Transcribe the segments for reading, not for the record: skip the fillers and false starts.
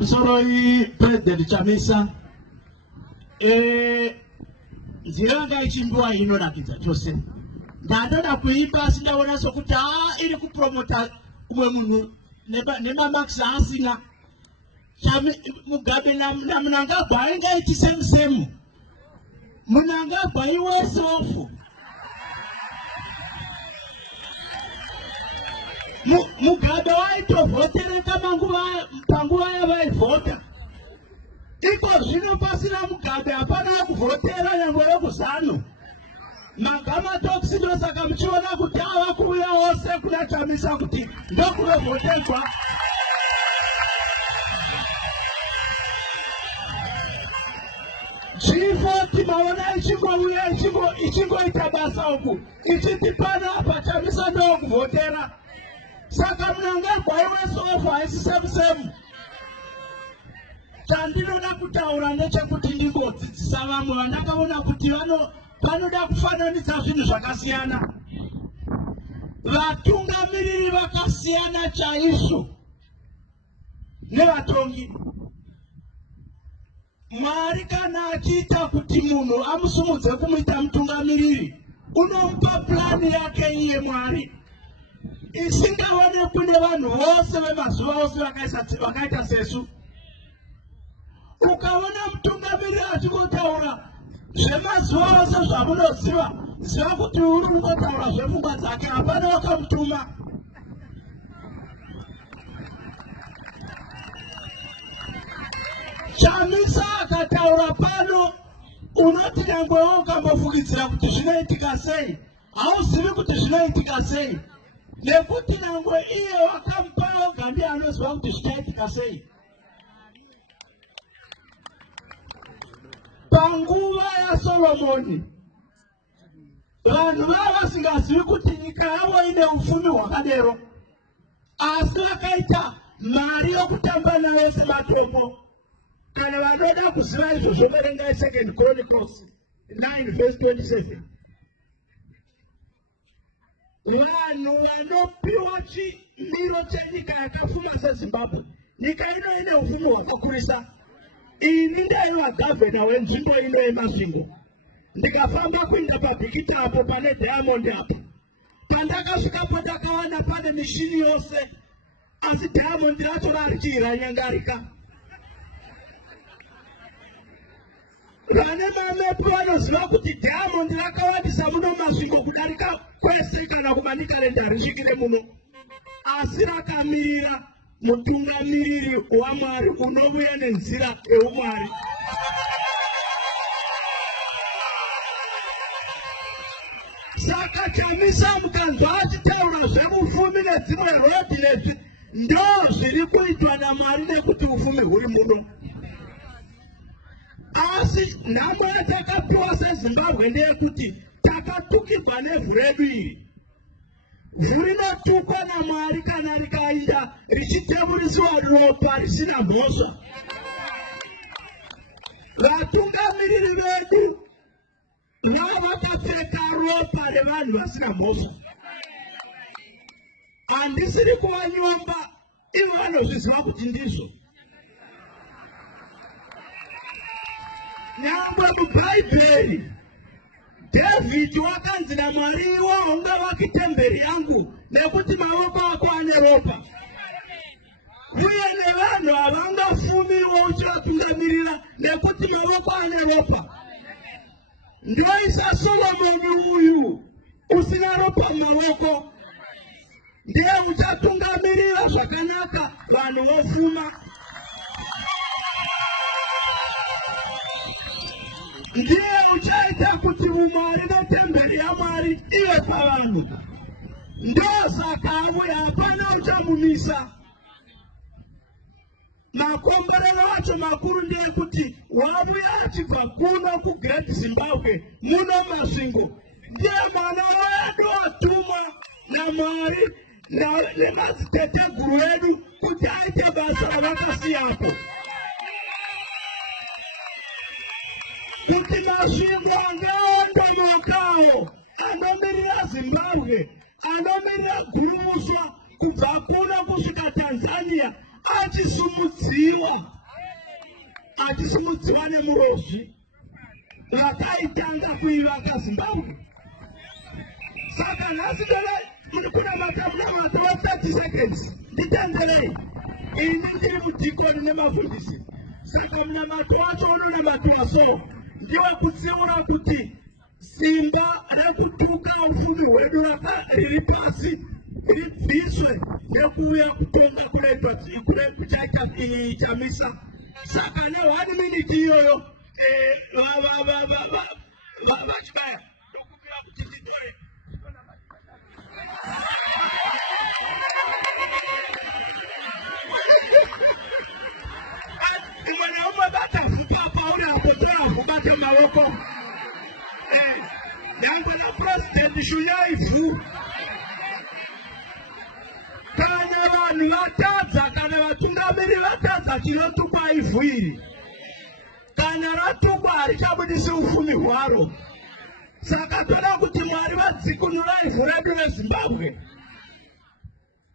Msoroi President Chamisa ziranga ichimbwa ino nakidza chose ndatoda kuipa sindaona sokuti iri kupromota umwe munhu nemamarks asina Mugabe na Mnangagwa aingaiti same Mnangagwa iwese ofu Mugabe waitovotere panguva yavaivhota iko zvino pasina Mugabe hapana kuvhotera nyangwe yekuzano magama toksido saka muchiona kuti ava kuuya ose kuna Chamisa kuti ndokunovhoterwa G40 maona ichingoita basa uku ichitipana apa Chamisa ndokuvhotera saka Mnangagwa iwese ofu haisi same chandinoda kutaura ndechekuti ndingodzidzisa vamwe vandakaona kuti vanoda kufananidza zvinhu zvakasiyana vatungamiriri vakasiyana chaizvo nevatongi Mwari kana achiita kuti munhu amusumudze kumuita mutungamiriri unomupa plani yake iye Mwari isingaonekwi nevanhu vose vemazuva ose vakaita sesu ukaona mutungamiriri achikotaura zvemazuva ose zvamunoziva ziva kuti uri kungotaura zvepfungwa dzake hapana wakamutuma Chamisa akataura pano unoti nyangwe ukambofungidzira kuti zvinoitika sei hauzivi kuti zvinoitika sei nekuti nyangwe iye wakamupa oga ndiye anoziva kuti zvichaitika sei panguva yaSolomoni vanhu vava vasingazivi kuti nyika yavo ine upfumi hwakadero asi vakaita mari yokutamba nayo sematombo kana vanoda kuziva izvozvo verengai 2 Chronicles 9:27 vanhu vanopiwa chimiro chenyika yakapfuma seZimbabwe nyika ino ine upfumi hwakakurisa ini ndaiva wenzvimbo ino yemasvingo ndikafamba kuenda paBhikita apo pane Diamond apo pandakasvikapo ndakawana pane mishini yose asi Diamond racho richiranyangarika vane mamepo vanoziva kuti Diamond rakawandisa muno masvingo kudarika kwese kana kumaNicarenda risvikire muno asi rakamirira mutungamiriri waMwari unovuya nenzira yeumwari saka Chamisa mukanzwa achitaura zvekufumi nedzimwe rodhi nezvi ndo zviri kuitwa naMwari nekuti ufumi huri muno asi nhamo yatakapiwa seZimbabwe ndeyekuti takatukirwa nevhu redu iri vhu rinotukwa naMwari kana rikaita richiteurisiwa ropa risina mhosva vatungamiriri vedu vakapfeka ropa revanhu vasina mhosva handisiri kuvanyomba ivo vanozviziva kuti ndizvo nyangwe muBhaibheri David wakanzi naMwari iwe haungavaki temberi yangu nekuti maoko ako ane ropa uye nevanhu havangafumiwo uchivatungamirira nekuti maoko ane ropa ndinoisa Solomoni uyu usina ropa mumaoko ndiye uchatungamirira zvakanaka vanhu vofuma ndiye uchaita kuti umwari netemberi yaMwari ive pavanhu ndosaka avuya hapana uchamumisa makomborero acho makuru ndeyekuti wavuya achibva kuno kuGreat Zimbabwe muno masvingo ndiye mwana wedu watumwa naMwari nemadziteteguru edu kuti aite basa ravakasiyapo kuti masvingo angaondomokawo anomirira Zimbabwe anomirira gurumuswa kubva kuno kusvika Tanzania achisumudziwa nemurozi vakaitanga kuivaka Zimbabwe. Saka nhasi muri kunamata munamata wa 30 seconds nditenderei ini ndiri mudhikoni nemafundisi. Saka munamato wacho unonamatiwa so ndiwa kutsiura kuti simba rekutuka ufumi hwedu riri pasi ribviswe nekuuya kutonga kuchaita chamisa. Saka ne 1 minute iyoyo vachibaya ndokupira kuti titore umwe naumwe bata vupapa uri apotora kubata maoko. Yangu na president shuyaifu kana vanhu vatadza kana vatungamiri vatadza chinotukwa ivhu iri kana ratukwa harichabudisi ufumi hwaro. Saka toda kuti Mwari vadzikunura ivhu redu reZimbabwe.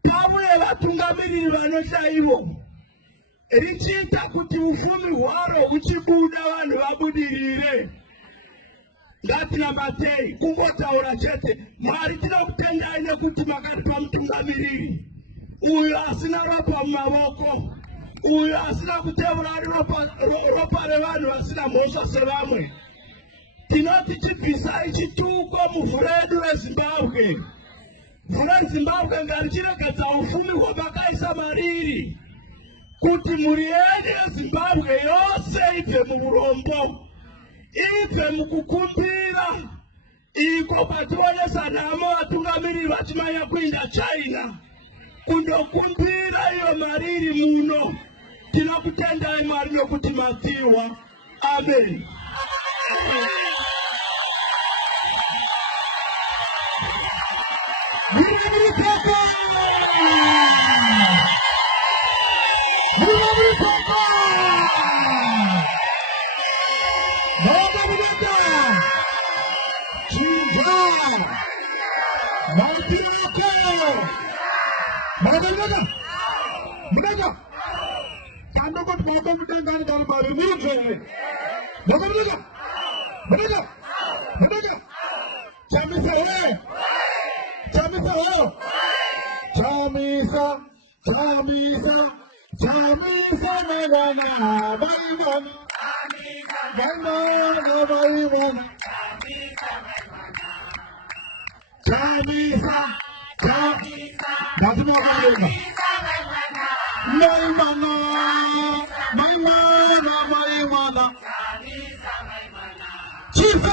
Pamwe vatungamiriri vanoshaivo richiita kuti ufumi hwaro uchibuda vanhu vabudirire. Ngatinamatei kungotaura chete Mwari tinokutendai nekuti makatipa mutungamiriri uyu asina ropa mumavoko, uyu asina kutevura ropa revanhu vasina mhosva sevamwe. Tinoti chibvisai chituko muvhu redu reZimbabwe. Vhu reZimbabwe ngarichiregadza ufumi hwavakaisa mariri kuti mhuri yedu yeZimbabwe yose ibve muurombo, ibve mukukumbira iko pationesa nhamo vatungamiriri vachimanya kuinda China kundokumbira iyo mariri muno. Tinokutendai Mwari nokuti madziwa. Amen. Chief